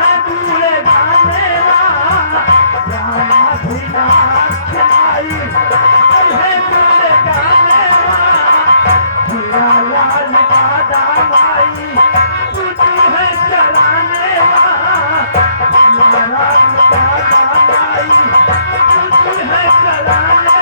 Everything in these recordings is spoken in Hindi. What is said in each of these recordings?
है दूर जाने जाना बिना खिलाई है दूर जाने बिना लाल दादा माई तुझी है चलाने बिना दादा माई तुझी है चलाने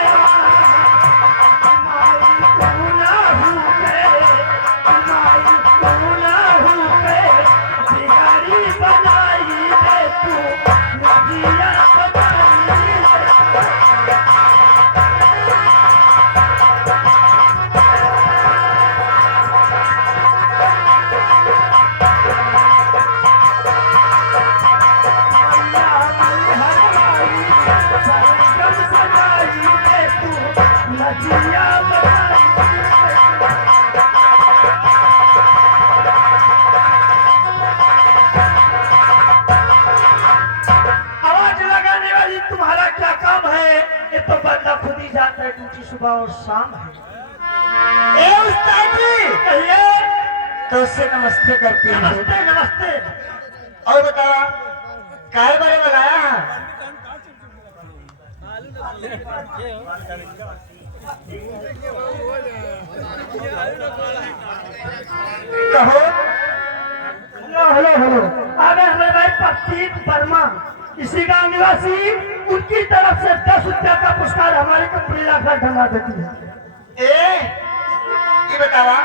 सुबह और शाम है। ए उस्ताद जी कहिए। तो उससे नमस्ते करती हूँ। नमस्ते नमस्ते। और बताओ काहे बारे बताया? कहो। Hello hello hello. आगे हमारे भाई प्रतीक वर्मा इसी गांव निवासी, उनकी तरफ से 10 रुपया का पुरस्कार हमारी कंपनी लाखा ढंगा देती है। ये बतावा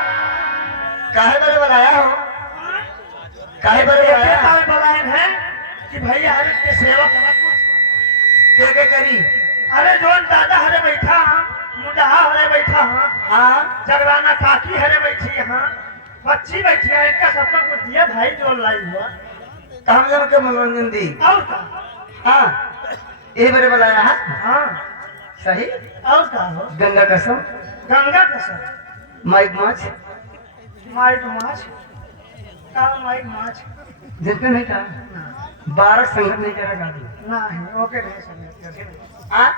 काहे बारे बताया हो? काहे बारे बताया? बताए हैं कि भैया हर के सेवा करना के करी। अरे जो दादा हरे बैठा मुंडहा हरे बैठा हाँ जगराना काकी हरे बैठी हाँ बच्ची बैठी है इनका सबका कुछ दिया भाई जो लाई हुआ हम लोग के मनोरंजन दी। और का हाँ ये बारे बताया है। हाँ सही। और का हो गंगा कसम गंगा कसम माइक माछ माइक माछ का माइक माछ जितने नहीं था 12 संगत नहीं करा गाड़ी ना है ओके नहीं समझ हाँ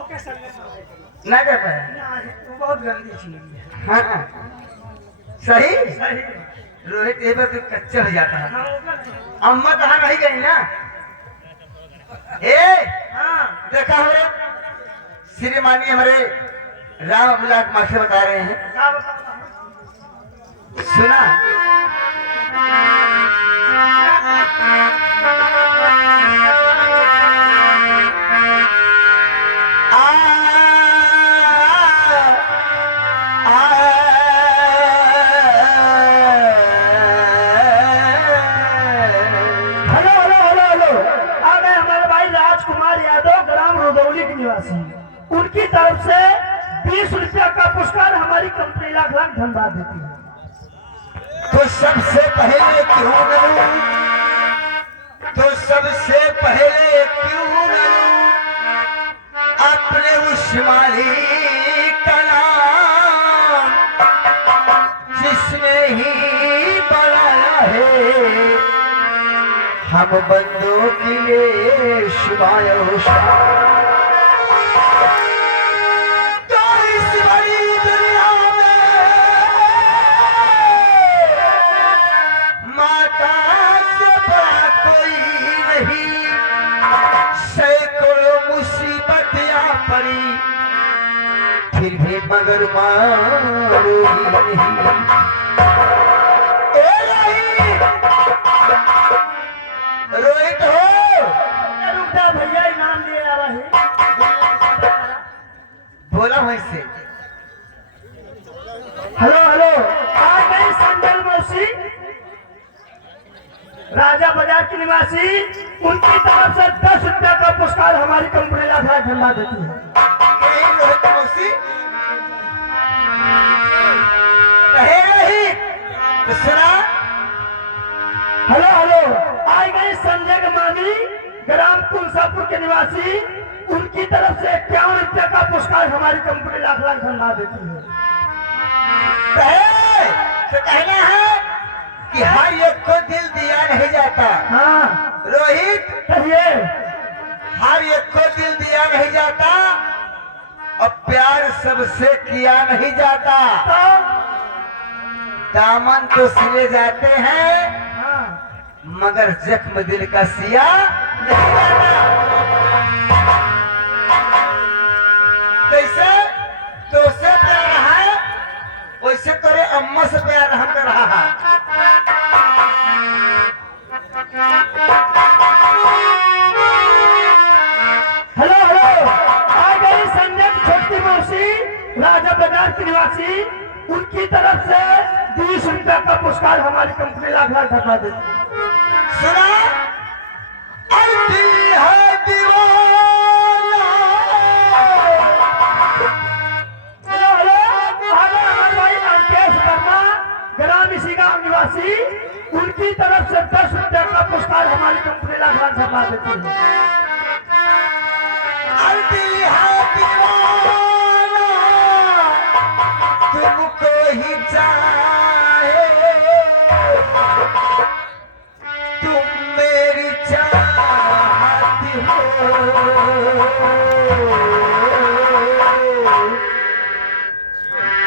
ओके समझ ना कर पाया। ना है वो बहुत गंदी चीज है। हाँ सही। सही रोहित ये बार तो कच्चा हो जाता है। हाँ ओके नहीं। अम्मा कहाँ नहीं गई ना? ए हाँ देखा हमारे श्रीमानी हमारे राम अभिलाष मास्टर बता रहे हैं। क्या बताओ सुना उनकी तरफ से 20 रुपया का पुरस्कार हमारी कंपनी लाख लाख धन्यवाद देती है। तो सबसे पहले क्यों न लूं? तो सबसे पहले क्यों न लूं अपने उस मालिक का नाम जिसने ही बनाया है हम बंदों के लिए शुभाय फिर भी मगर मारे रोहित हो रुक जा भैया इनाम दे आ रहा है। बोला वैसे। हेलो हेलो आ गई संजय मौसी राजा बाजार की निवासी, उनकी तरफ से 10 रुपया का पुरस्कार हमारी कंपनी लाखा झंडा देती है। रोहित मौसी कहे रही तो सुना। हेलो हेलो आ गई संजय मानी ग्राम कुलसापुर के निवासी, उनकी तरफ से 51 रुपया का पुरस्कार हमारी कंपनी लाख लाख झंडा देती है। तो कहना है कि हर एक को दिल दिया नहीं जाता। हाँ रोहित कहिए। हर एक को दिल दिया नहीं जाता और प्यार सबसे किया नहीं जाता। दामन तो सिले जाते हैं मगर जख्म दिल का सिया नहीं जाता। कैसे तो उससे प्यार है वैसे तेरे अम्मा से प्यार हम कर रहा है। हेलो हेलो, आ गई संजय की छोटी मौसी राजा बाजार की निवासी, उनकी तरफ से 20 रुपया का पुरस्कार हमारी कंपनी लाख लाख धन्यवाद देती है। सुना दिल है दीवाना। हेलो हेलो, आ गए हमारे भाई अंकेश वर्मा ग्राम इसी गांव निवासी, उनकी तरफ से 10 रुपया का पुरस्कार हमारी कंपनी लाख लाख धन्यवाद देती है। दिल है दीवाना तुमको ही चाहे, तुम मेरी चाहती हो।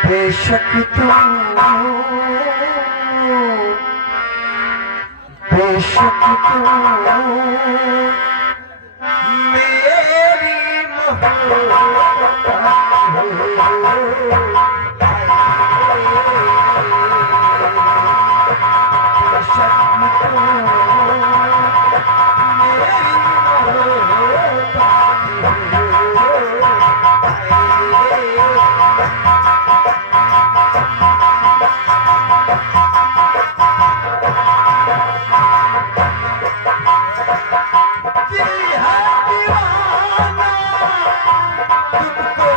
बेशक तुम मेरी मोहब्बत हो। दिल है दीवाना तुमको